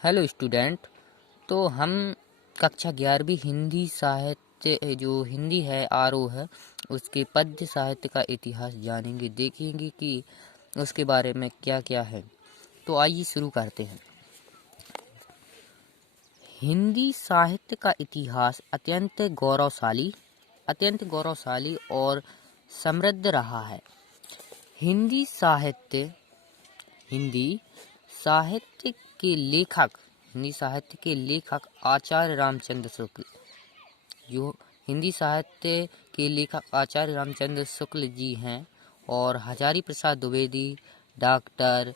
Hello student. तो हम कक्षा 11वीं हिंदी साहित्य जो हिंदी है आरओ है उसके पद्य साहित्य का इतिहास जानेंगे, देखेंगे कि उसके बारे में क्या क्या है। तो आइए शुरू करते हैं। हिंदी साहित्य का इतिहास अत्यंत गौरवशाली और समृद्ध रहा है। हिंदी साहित्य के लेखक आचार्य रामचंद्र शुक्ल जी हैं और हजारी प्रसाद द्विवेदी, डॉक्टर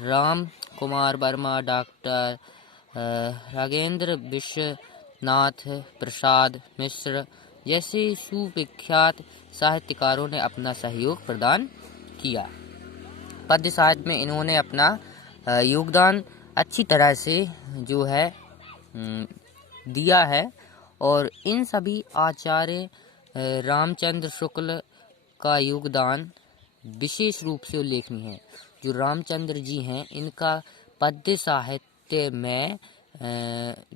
राम कुमार वर्मा, डॉक्टर राजेंद्र विश्वनाथ प्रसाद मिश्र जैसे सुविख्यात साहित्यकारों ने अपना सहयोग प्रदान किया। पद्य साहित्य में इन्होंने अपना योगदान अच्छी तरह से जो है दिया है और इन सभी आचार्य रामचंद्र शुक्ल का योगदान विशेष रूप से उल्लेखनीय है। जो रामचंद्र जी हैं इनका पद्य साहित्य में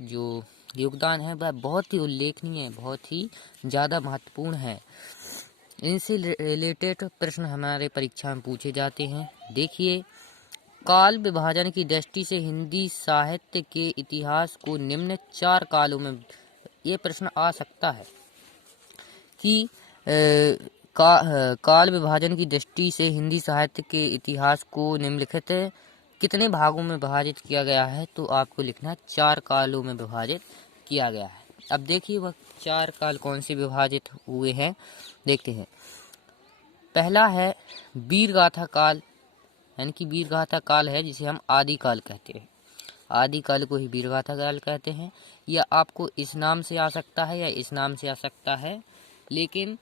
जो योगदान है वह बहुत ही उल्लेखनीय है, बहुत ही ज़्यादा महत्वपूर्ण है। इनसे रिलेटेड प्रश्न हमारे परीक्षा में पूछे जाते हैं। देखिए, काल विभाजन की दृष्टि से हिंदी साहित्य के इतिहास को निम्न 4 कालों में ये प्रश्न आ सकता है कि काल विभाजन की दृष्टि से हिंदी साहित्य के इतिहास को निम्नलिखित कितने भागों में विभाजित किया गया है। तो आपको लिखना 4 कालों में विभाजित किया गया है। अब देखिए वह 4 काल कौन से विभाजित हुए हैं, देखते हैं। पहला है वीर गाथा काल, यानी कि वीर गाथा काल है जिसे हम आदि काल कहते हैं। आदि काल को ही वीर गाथा काल कहते हैं। यह आपको इस नाम से आ सकता है या इस नाम से आ सकता है, लेकिन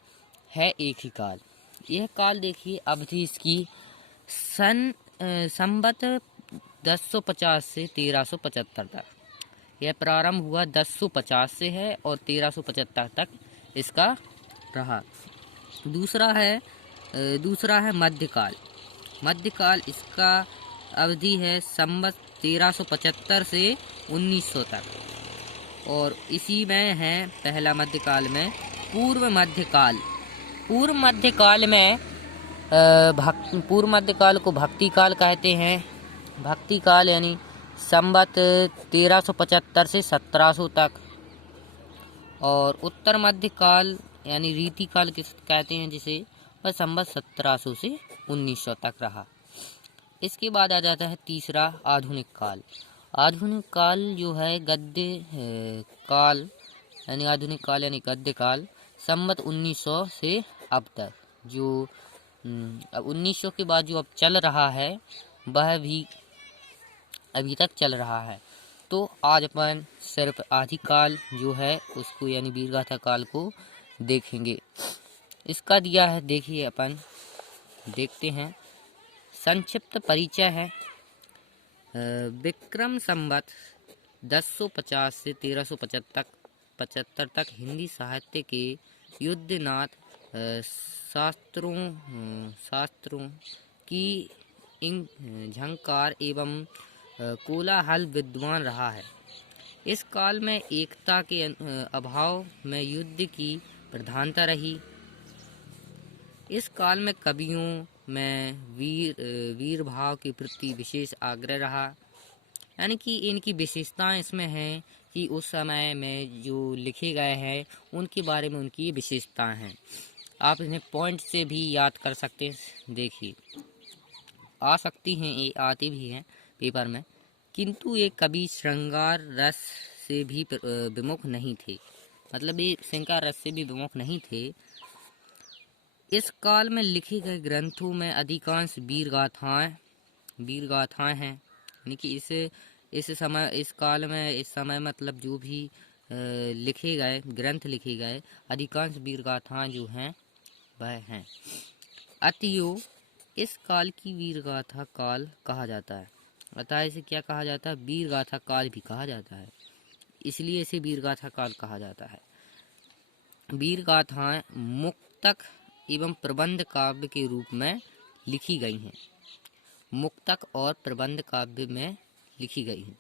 है एक ही काल। यह काल देखिए, अवधि इसकी संवत 1050 से 1375 तक। यह प्रारंभ हुआ 1050 से है और 1375 तक इसका रहा। दूसरा है मध्यकाल। मध्यकाल इसका अवधि है संवत 1375 से 1900 तक। और इसी में है पहला मध्यकाल में पूर्व मध्यकाल को भक्ति काल कहते हैं। भक्ति काल यानी संवत 1375 से 1700 तक। और उत्तर मध्यकाल यानी रीति काल किस कहते हैं जिसे, वह संवत 1700 से 1900 तक रहा। इसके बाद आ जाता है तीसरा आधुनिक काल। आधुनिक काल जो है गद्य काल यानी गद्य काल संवत 1900 से अब तक। जो 1900 के बाद जो अब चल रहा है वह भी अभी तक चल रहा है। तो आज अपन सिर्फ आदिकाल जो है उसको यानी वीरगाथा काल को देखेंगे। इसका दिया है, देखिए अपन देखते हैं। संक्षिप्त परिचय है। विक्रम संवत 1050 से 1375 तक हिंदी साहित्य के युद्धनाथ शास्त्रों की झंकार एवं कोलाहल विद्वान रहा है। इस काल में एकता के अभाव में युद्ध की प्रधानता रही। इस काल में कवियों में वीर भाव के प्रति विशेष आग्रह रहा। यानी कि इनकी विशेषताएं इसमें हैं कि उस समय में जो लिखे गए हैं उनके बारे में उनकी विशेषताएं हैं। आप इन्हें पॉइंट से भी याद कर सकते हैं। देखिए, आ सकती हैं, ये आती भी हैं पेपर में, किंतु ये कभी श्रृंगार रस से भी विमुख नहीं थे। मतलब ये श्रृंगार रस से भी विमुख नहीं थे। इस काल में लिखे गए ग्रंथों में अधिकांश वीर गाथाएं हैं। यानी कि इस समय मतलब जो भी ग्रंथ लिखे गए अधिकांश वीर गाथाएं जो हैं वह हैं। अतएव इस काल की वीर गाथा काल कहा जाता है। अतः इसे क्या कहा जाता है, वीर गाथा काल भी कहा जाता है। इसलिए इसे वीर गाथा काल कहा जाता है। वीर गाथाएं मुक्तक एवं प्रबंध काव्य के रूप में लिखी गई हैं। मुक्तक और प्रबंध काव्य में लिखी गई हैं।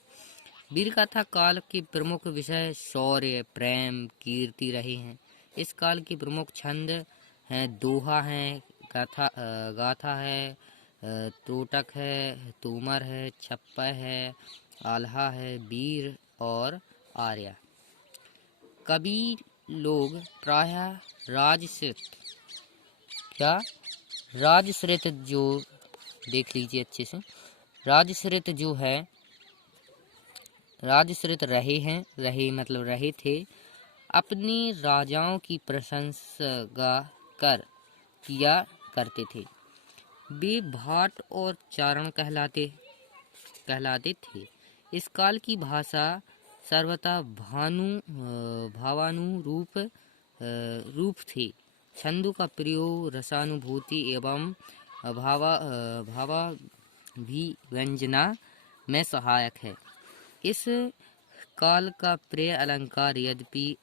वीर गाथा काल के प्रमुख विषय शौर्य, प्रेम, कीर्ति रहे हैं। इस काल के प्रमुख छंद हैं दोहा है, गाथा है, त्रोटक है, तोमर है, छप्पा है, आल्हा है, वीर और आर्या। कवि लोग प्रायः राजश्रित जो देख लीजिए अच्छे से, राजश्रित जो है, राजश्रित रहे मतलब रहे थे, अपने राजाओं की प्रशंसा किया करते थे। वे भाट और चारण कहलाते थे। इस काल की भाषा सर्वथा रूप थी। छंदों का प्रयोग रसानुभूति एवं भावाभिव्यंजना में सहायक है। इस काल का प्रिय अलंकार यद्यपि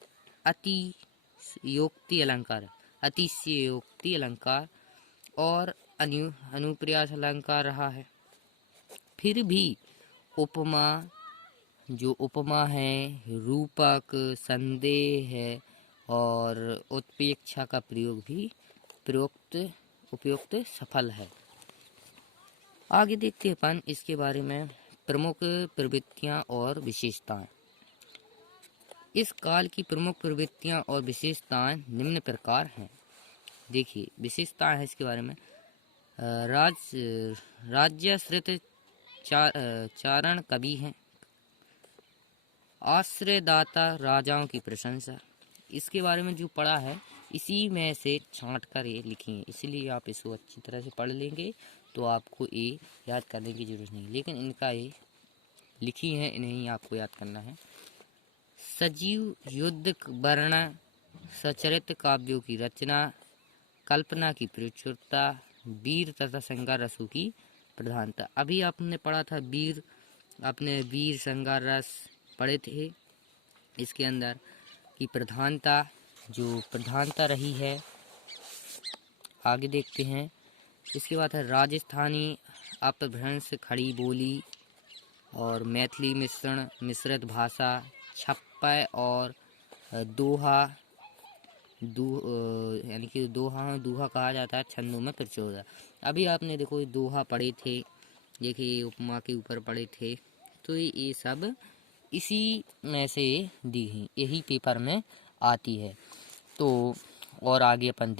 अतिशयोक्ति अलंकार और अनुप्रास अलंकार रहा है, फिर भी उपमा है, रूपक, संदेह है और उत्प्रेक्षा का प्रयोग भी उपयुक्त सफल है। आगे देखते हैं अपन इसके बारे में प्रमुख प्रवृत्तियां और विशेषताएं। इस काल की प्रमुख प्रवृत्तियां और विशेषताएं निम्न प्रकार हैं। देखिए विशेषताएं हैं इसके बारे में। राज्याश्रित चारण कवि हैं। आश्रयदाता राजाओं की प्रशंसा। इसके बारे में जो पढ़ा है इसी में से छांट कर ये लिखी है, इसलिए आप इसको अच्छी तरह से पढ़ लेंगे तो आपको ये याद करने की जरूरत नहीं, लेकिन इनका ये लिखी है, इन्हें आपको याद करना है। सजीव युद्ध वर्णन, सचरित काव्यों की रचना, कल्पना की प्रचुरता, वीर तथा श्रृंगार रसों की प्रधानता। अभी आपने पढ़ा था वीर श्रृंगार रस पढ़े थे। इसके अंदर की प्रधानता रही है। आगे देखते हैं। इसके बाद है राजस्थानी अपभ्रंश, खड़ी बोली और मैथिली मिश्रित भाषा, छप्पा और दोहा यानी कि दोहा कहा जाता है, छंदों में प्रचुर। अभी आपने देखो दोहा पढ़े थे, देखिए उपमा के ऊपर पढ़े थे, तो ये सब इसी में से दी हैं, यही पेपर में आती है। तो और आगे अपन